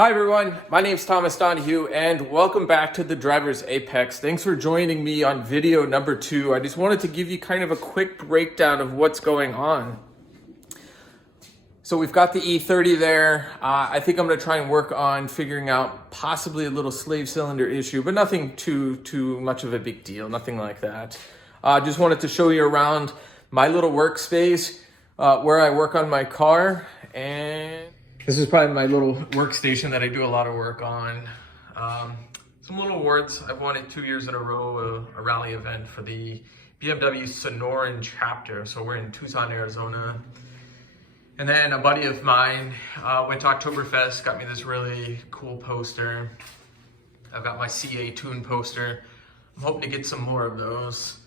Hi everyone, my name is Thomas Donahue and welcome back to the Driver's Apex. Thanks for joining me on video number 2. I just wanted to give you kind of a quick breakdown of what's going on. So we've got the E30 there. I think I'm going to try and work on figuring out possibly a little slave cylinder issue, but nothing too much of a big deal, nothing like that. Just wanted to show you around my little workspace where I work on my car, and this is probably my little workstation that I do a lot of work on. Some little awards. I've won it 2 years in a row, a rally event for the BMW Sonoran chapter. So we're in Tucson, Arizona. And then a buddy of mine went to Oktoberfest, got me this really cool poster. I've got my CA Tune poster. I'm hoping to get some more of those.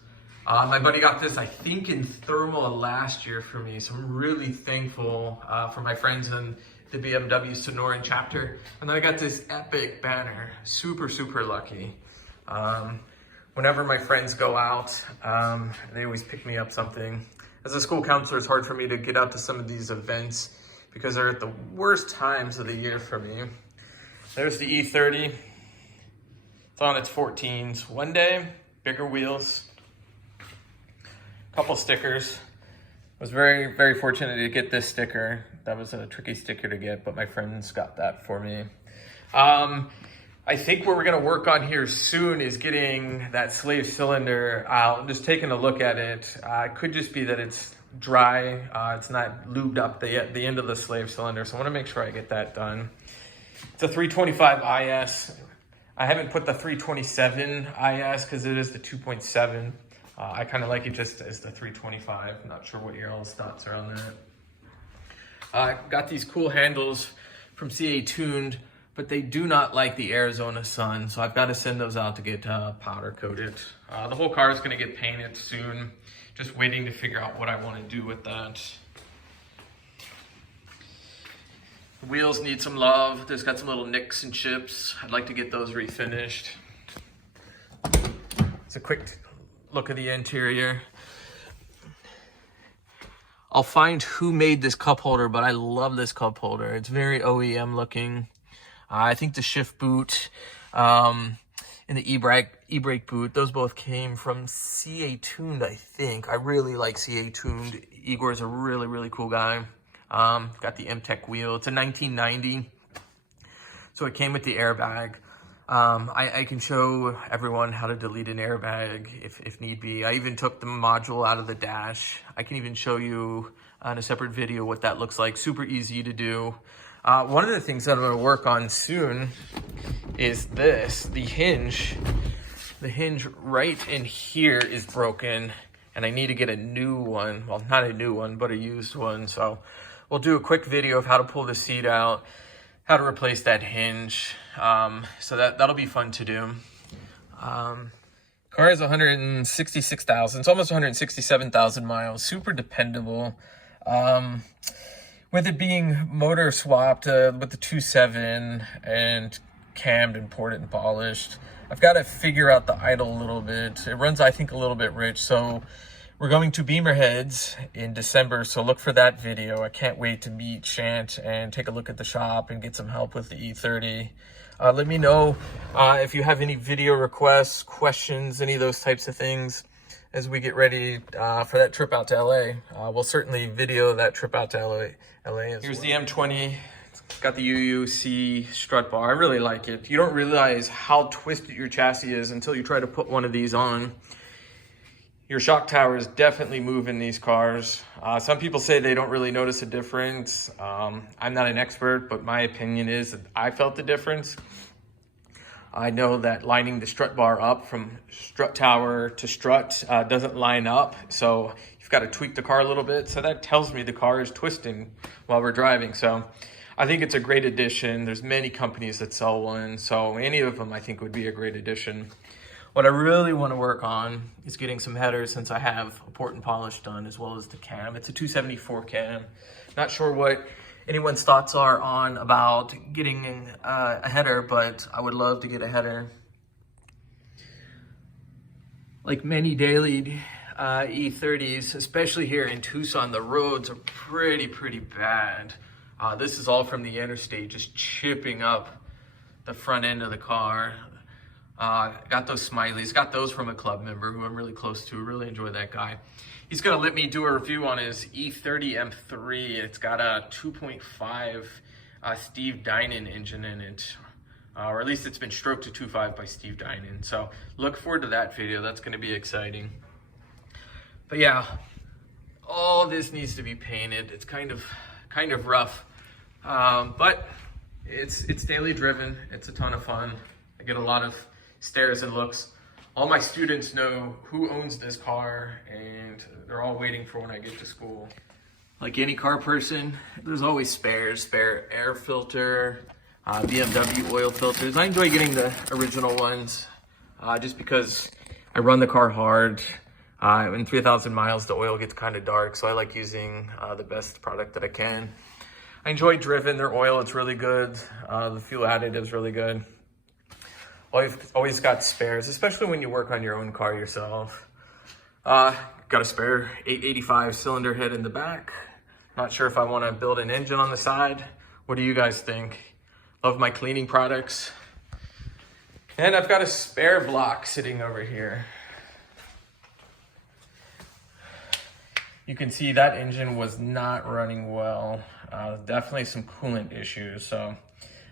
My buddy got this, I think, in Thermal last year for me. So I'm really thankful for my friends in the BMW Sonoran chapter. And then I got this epic banner. Super lucky. Whenever my friends go out, they always pick me up something. As a school counselor, it's hard for me to get out to some of these events because they're at the worst times of the year for me. There's the E30. It's on its 14s. One day, bigger wheels. Couple stickers. I was very fortunate to get this sticker. That was a tricky sticker to get, but my friends got that for me. I think what we're gonna work on here soon is getting that slave cylinder out. I'm just taking a look at it. It could just be that it's dry. It's not lubed up the end of the slave cylinder, so I wanna make sure I get that done. It's a 325 IS. I haven't put the 327 IS because it is the 2.7. I kind of like it just as the 325. I'm not sure what your all's thoughts are on that. Got these cool handles from CA Tuned, but they do not like the Arizona sun, so I've got to send those out to get powder coated. The whole car is going to get painted soon. Just waiting to figure out what I want to do with that. The wheels need some love. There's got some little nicks and chips. I'd like to get those refinished. It's a quick look at the interior. I'll find who made this cup holder, but I love this cup holder. It's very OEM looking. I think the shift boot and the e-brake boot, those both came from CA Tuned, I think. I really like CA Tuned. Igor's a really cool guy. Got the M-Tech wheel. It's a 1990, so it came with the airbag. I can show everyone how to delete an airbag if need be. I even took the module out of the dash. I can even show you in a separate video what that looks like. Super easy to do. One of the things that I'm going to work on soon is this. The hinge right in here is broken, and I need to get a new one. Well, not a new one, but a used one. So we'll do a quick video of how to pull the seat out, how to replace that hinge. So that'll be fun to do. Car is 166,000. It's almost 167,000 miles. Super dependable. With it being motor swapped with the 2.7 and cammed and ported and polished, I've got to figure out the idle a little bit. It runs, I think, a little bit rich. So we're going to Beamer Heads in December, so look for that video. I can't wait to meet Shant and take a look at the shop and get some help with the E30. Let me know if you have any video requests, questions, any of those types of things as we get ready for that trip out to LA. We'll certainly video that trip out to LA as Here's well. The M20. It's got the UUC strut bar. I really like it. You don't realize how twisted your chassis is until you try to put one of these on. Your shock towers definitely move in these cars. Some people say they don't really notice a difference. I'm not an expert, but my opinion is that I felt the difference. I know that lining the strut bar up from strut tower to strut doesn't line up, so you've got to tweak the car a little bit. So that tells me the car is twisting while we're driving. So I think it's a great addition. There's many companies that sell one, so any of them I think would be a great addition. What I really want to work on is getting some headers, since I have a port and polish done, as well as the cam. It's a 274 cam. Not sure what anyone's thoughts are on about getting a header, but I would love to get a header. Like many daily E30s, especially here in Tucson, the roads are pretty bad. This is all from the interstate, just chipping up the front end of the car. Got those smileys, got those from a club member who I'm really close to. Really enjoy that guy. He's gonna let me do a review on his E30 M3. It's got a 2.5 Steve Dinan engine in it. Or at least it's been stroked to 2.5 by Steve Dinan. So look forward to that video. That's gonna be exciting. But yeah, all this needs to be painted. It's kind of rough, but it's daily driven. It's a ton of fun. I get a lot of stares and looks. All my students know who owns this car, and they're all waiting for when I get to school. Like any car person, there's always spares, spare air filter, BMW oil filters. I enjoy getting the original ones, just because I run the car hard. In 3,000 miles, the oil gets kind of dark, so I like using the best product that I can. I enjoy Driven, their oil, it's really good. The fuel additive's really good. Always got spares, especially when you work on your own car yourself. Got a spare 885 cylinder head in the back. Not sure if I want to build an engine on the side. What do you guys think? Love my cleaning products. And I've got a spare block sitting over here. You can see that engine was not running well. Definitely some coolant issues. So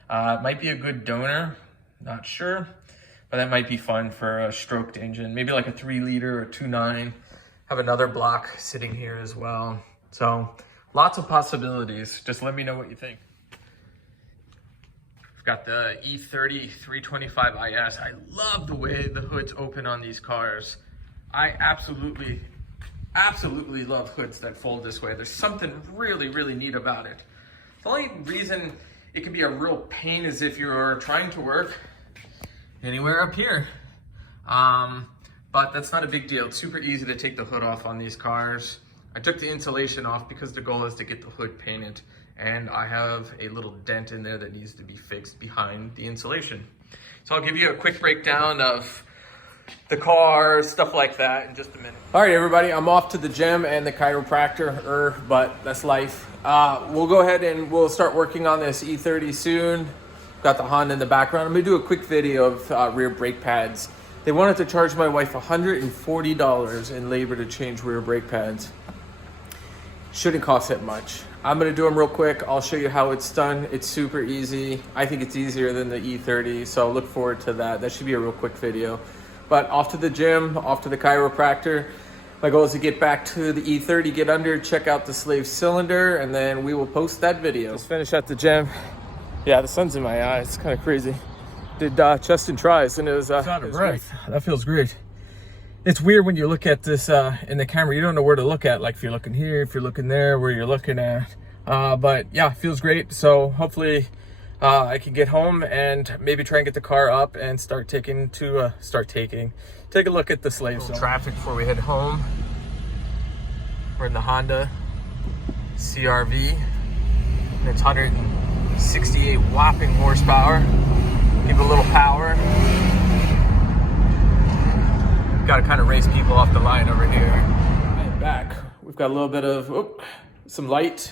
it might be a good donor, not sure, but that might be fun for a stroked engine. Maybe like a 3-liter or 2.9. Have another block sitting here as well. So lots of possibilities. Just let me know what you think. I've got the E30 325 IS. I love the way the hoods open on these cars. I absolutely love hoods that fold this way. There's something really neat about it. The only reason it can be a real pain is if you're trying to work anywhere up here. But that's not a big deal. It's super easy to take the hood off on these cars. I took the insulation off because the goal is to get the hood painted, and I have a little dent in there that needs to be fixed behind the insulation. So I'll give you a quick breakdown of the car, stuff like that in just a minute. All right, everybody, I'm off to the gym and the chiropractor, but that's life. We'll go ahead and we'll start working on this E30 soon. Got the Honda in the background. I'm gonna do a quick video of rear brake pads. They wanted to charge my wife $140 in labor to change rear brake pads. Shouldn't cost that much. I'm gonna do them real quick. I'll show you how it's done. It's super easy. I think it's easier than the E30, so look forward to that. That should be a real quick video. But off to the gym, off to the chiropractor. My goal is to get back to the E30, get under, check out the slave cylinder, and then we will post that video. Just finished at the gym. Yeah, the sun's in my eyes. It's kind of crazy. Did chest and tries, and it was out of breath. That feels great. It's weird when you look at this in the camera. You don't know where to look at, like if you're looking here, if you're looking there, where you're looking at. But yeah, it feels great. So hopefully I can get home and maybe try and get the car up and take a look at the slave zone. Traffic before we head home. We're in the Honda CR-V. And it's 168 whopping horsepower. Give it a little power. Got to kind of race people off the line over here. And back, we've got a little bit of some light.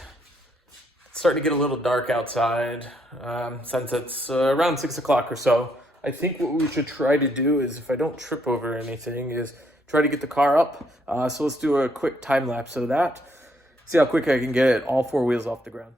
It's starting to get a little dark outside. Since it's around 6 o'clock or so. I think what we should try to do is, if I don't trip over anything, is try to get the car up. So let's do a quick time lapse of that. See how quick I can get all 4 wheels off the ground.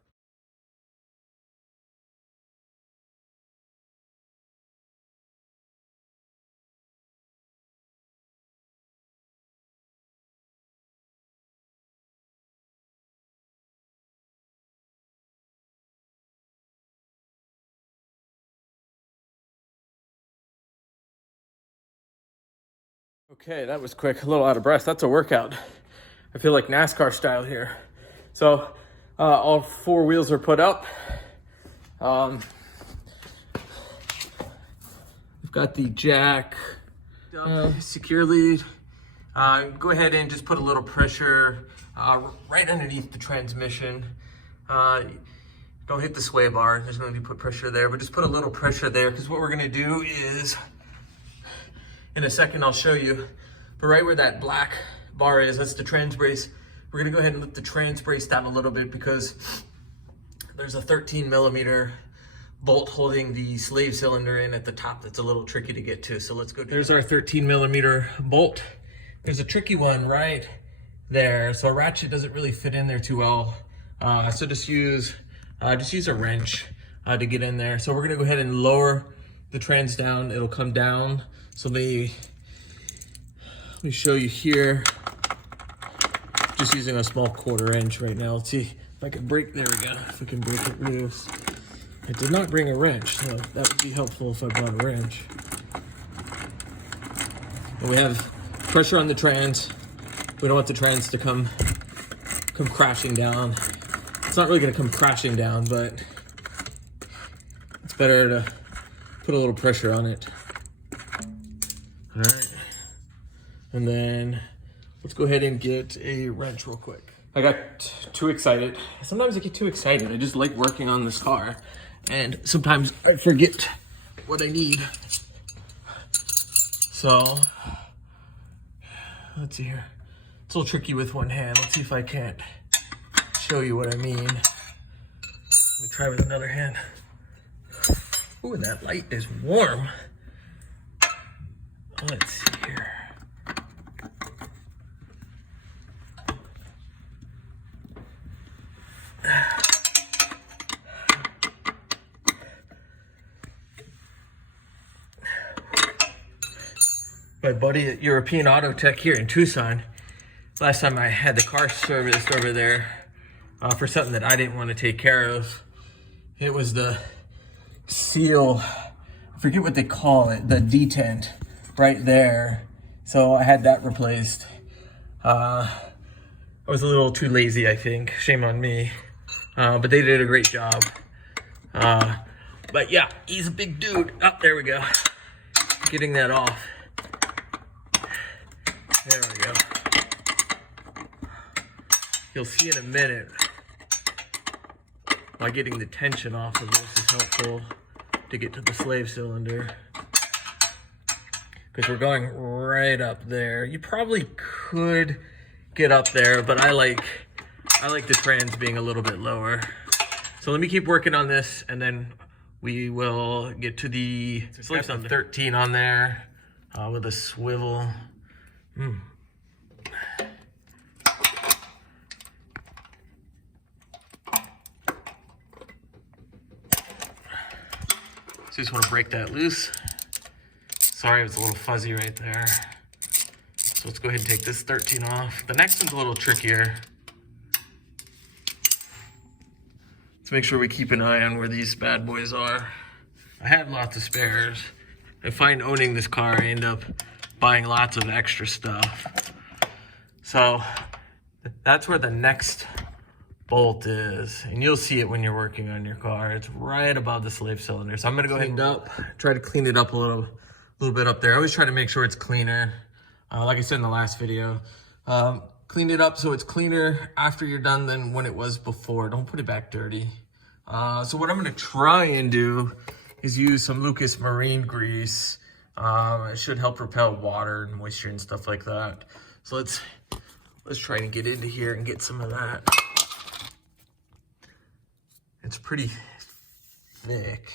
Okay, that was quick. A little out of breath. That's a workout. I feel like NASCAR style here. So all 4 wheels are put up. We've got the jack securely. Go ahead and just put a little pressure right underneath the transmission. Don't hit the sway bar. There's going to be put pressure there, but just put a little pressure there, because what we're going to do is, in a second I'll show you, but right where that black bar is, that's the trans brace. We're gonna go ahead and lift the trans brace down a little bit, because there's a 13 millimeter bolt holding the slave cylinder in at the top that's a little tricky to get to. So let's go. There's our 13 millimeter bolt. There's a tricky one right there. So a ratchet doesn't really fit in there too well. So just use a wrench to get in there. So we're gonna go ahead and lower the trans down. It'll come down. So let me show you here. Just using a small 1/4 inch right now. Let's see if I can break, there we go. If we can break it loose. I did not bring a wrench, so that would be helpful if I brought a wrench. And we have pressure on the trans. We don't want the trans to come crashing down. It's not really gonna come crashing down, but it's better to put a little pressure on it. All right. And then let's go ahead and get a wrench real quick. I got too excited. Sometimes I get too excited. I just like working on this car. And sometimes I forget what I need. So, let's see here. It's a little tricky with one hand. Let's see if I can't show you what I mean. Let me try with another hand. Ooh, and that light is warm. Let's see here. My buddy at European Auto Tech here in Tucson, last time I had the car serviced over there for something that I didn't want to take care of. It was the seal, I forget what they call it, the detent right there. So I had that replaced. I was a little too lazy, I think. Shame on me. But they did a great job. But yeah, he's a big dude. Oh, there we go. Getting that off. There we go. You'll see in a minute why getting the tension off of this is helpful to get to the slave cylinder. Because we're going right up there. You probably could get up there, but I like the trans being a little bit lower. So let me keep working on this, and then we will get to the slave cylinder. 13 on there with a swivel. So just want to break that loose. Sorry, it was a little fuzzy right there. So let's go ahead and take this 13 off. The next one's a little trickier. Let's make sure we keep an eye on where these bad boys are. I have lots of spares. I find owning this car, I end up buying lots of extra stuff. So that's where the next bolt is, and you'll see it when you're working on your car. It's right above the slave cylinder. So I'm gonna go ahead and try to clean it up a little bit up there. I always try to make sure it's cleaner. Like I said in the last video, clean it up so it's cleaner after you're done than when it was before. Don't put it back dirty. So what I'm gonna try and do is use some Lucas Marine grease. It should help repel water and moisture and stuff like that. So let's try and get into here and get some of that. It's pretty thick.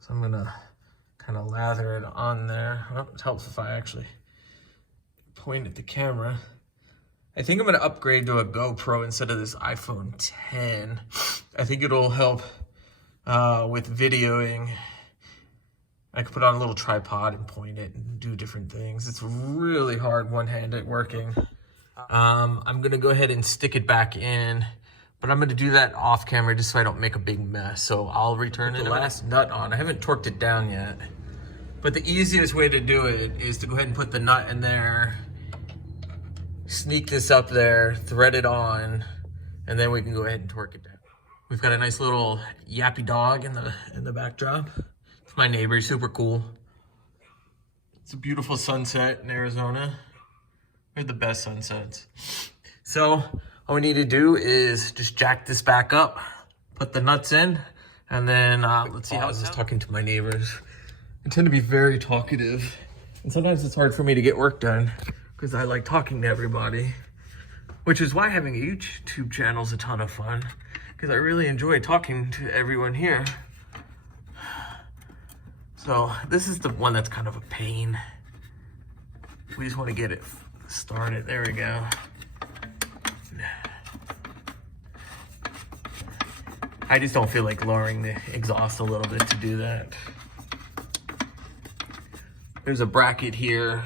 So I'm gonna kind of lather it on there. Well, it helps if I actually point at the camera. I think I'm gonna upgrade to a GoPro instead of this iPhone 10. I think it'll help with videoing. I could put on a little tripod and point it and do different things. It's really hard one-handed working. I'm gonna go ahead and stick it back in, but I'm gonna do that off camera just so I don't make a big mess. So I'll return the last nut on. I haven't torqued it down yet, but the easiest way to do it is to go ahead and put the nut in there, sneak this up there, thread it on, and then we can go ahead and torque it down. We've got a nice little yappy dog in the backdrop. It's my neighbor, super cool. It's a beautiful sunset in Arizona. They're the best sunsets. So all we need to do is just jack this back up, put the nuts in, and then let's see how it's talking to my neighbors. I tend to be very talkative, and sometimes it's hard for me to get work done because I like talking to everybody, which is why having a YouTube channel is a ton of fun. because I really enjoy talking to everyone here. So this is the one that's kind of a pain. We just want to get it started. There we go. I just don't feel like lowering the exhaust a little bit to do that. There's a bracket here.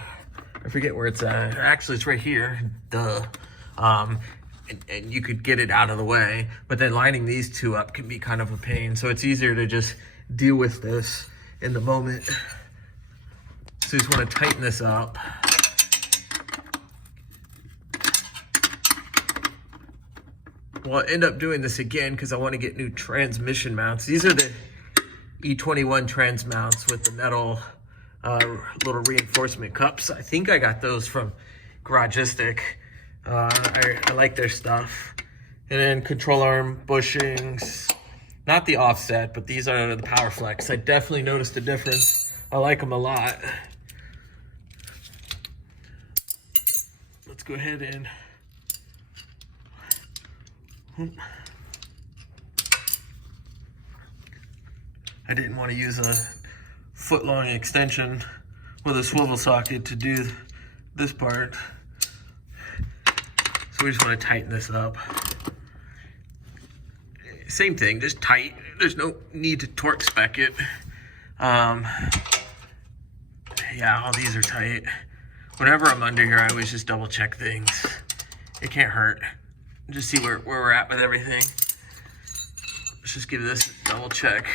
I forget where it's at. Actually, it's right here. Duh. And you could get it out of the way, but then lining these two up can be kind of a pain. So it's easier to just deal with this in the moment. So you just want to tighten this up. Well, I'll end up doing this again because I want to get new transmission mounts. These are the E21 trans mounts with the metal little reinforcement cups. I think I got those from Garagistic. I like their stuff. And then control arm bushings, not the offset, but these are the Power Flex. I definitely noticed a difference. I like them a lot. Let's go ahead and I didn't want to use a foot-long extension with a swivel socket to do this part. So we just want to tighten this up. Same thing, just tight. There's no need to torque spec it. Yeah, all these are tight. Whenever I'm under here, I always just double check things. It can't hurt. Just see where we're at with everything. Let's just give this a double check.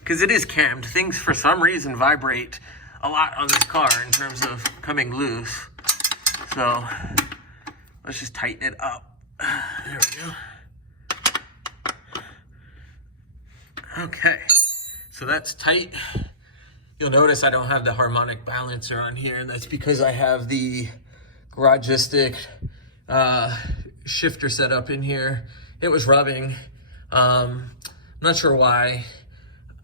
Because it is cammed. Things for some reason vibrate a lot on this car in terms of coming loose. So let's just tighten it up. There we go. Okay, so that's tight. You'll notice I don't have the harmonic balancer on here, and that's because I have the Garagistic shifter set up in here. It was rubbing. I'm not sure why.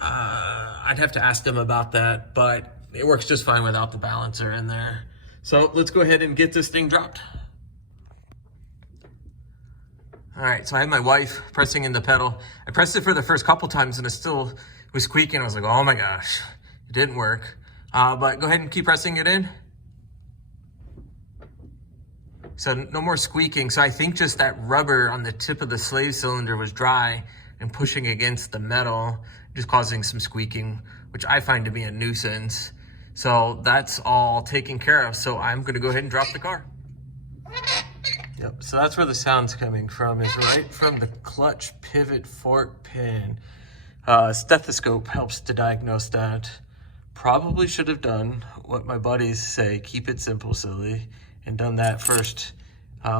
I'd have to ask them about that, but it works just fine without the balancer in there. So let's go ahead and get this thing dropped. All right, so I had my wife pressing in the pedal. I pressed it for the first couple times and it still was squeaking. I was like, oh my gosh, it didn't work. But go ahead and keep pressing it in. So no more squeaking. So I think just that rubber on the tip of the slave cylinder was dry and pushing against the metal, just causing some squeaking, which I find to be a nuisance. So that's all taken care of. So I'm gonna go ahead and drop the car. Yep, so that's where the sound's coming from, is right from the clutch pivot fork pin. Stethoscope helps to diagnose that. Probably should have done what my buddies say, keep it simple, silly, and done that first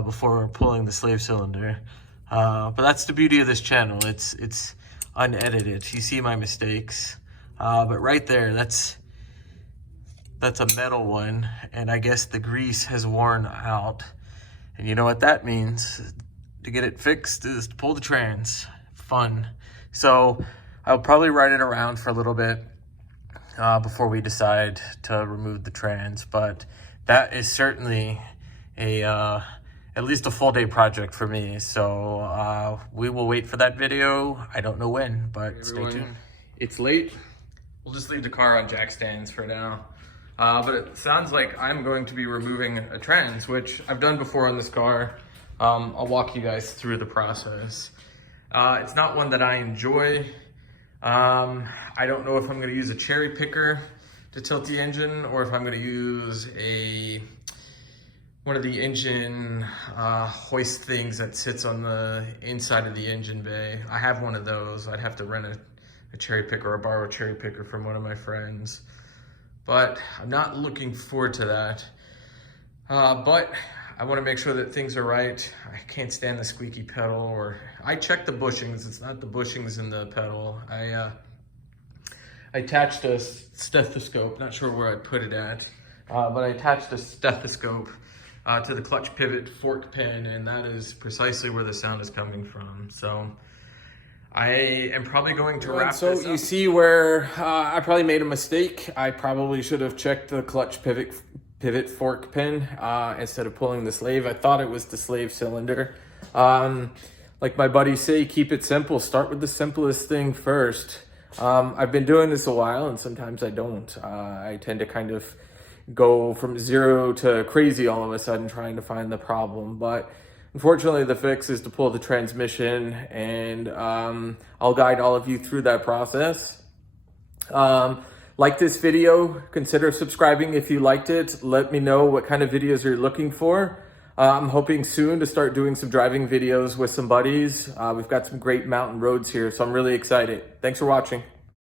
before pulling the slave cylinder. But that's the beauty of this channel. It's unedited. You see my mistakes. But right there, that's a metal one, and I guess the grease has worn out. And you know what that means? To get it fixed is to pull the trans. Fun. So I'll probably ride it around for a little bit before we decide to remove the trans. But that is certainly at least a full day project for me. So we will wait for that video. I don't know when, but stay tuned. It's late. We'll just leave the car on jack stands for now. But it sounds like I'm going to be removing a trans, which I've done before on this car. I'll walk you guys through the process. It's not one that I enjoy. I don't know if I'm going to use a cherry picker to tilt the engine, or if I'm going to use one of the engine hoist things that sits on the inside of the engine bay. I have one of those. I'd have to rent a cherry picker or borrow a cherry picker from one of my friends. But I'm not looking forward to that. But I want to make sure that things are right. I can't stand the squeaky pedal, or I checked the bushings. It's not the bushings in the pedal. I attached a stethoscope, not sure where I'd put it at, but I attached a stethoscope to the clutch pivot fork pin, and that is precisely where the sound is coming from. So I am probably going to wrap this up. So you see where I probably made a mistake. I probably should have checked the clutch pivot fork pin instead of pulling the slave. I thought it was the slave cylinder. Like like my buddies say, keep it simple. Start with the simplest thing first. I've been doing this a while, and sometimes I don't. I tend to kind of go from zero to crazy all of a sudden trying to find the problem. But unfortunately, the fix is to pull the transmission, and I'll guide all of you through that process. Like this video, consider subscribing if you liked it. Let me know what kind of videos you're looking for. I'm hoping soon to start doing some driving videos with some buddies. We've got some great mountain roads here, so I'm really excited. Thanks for watching.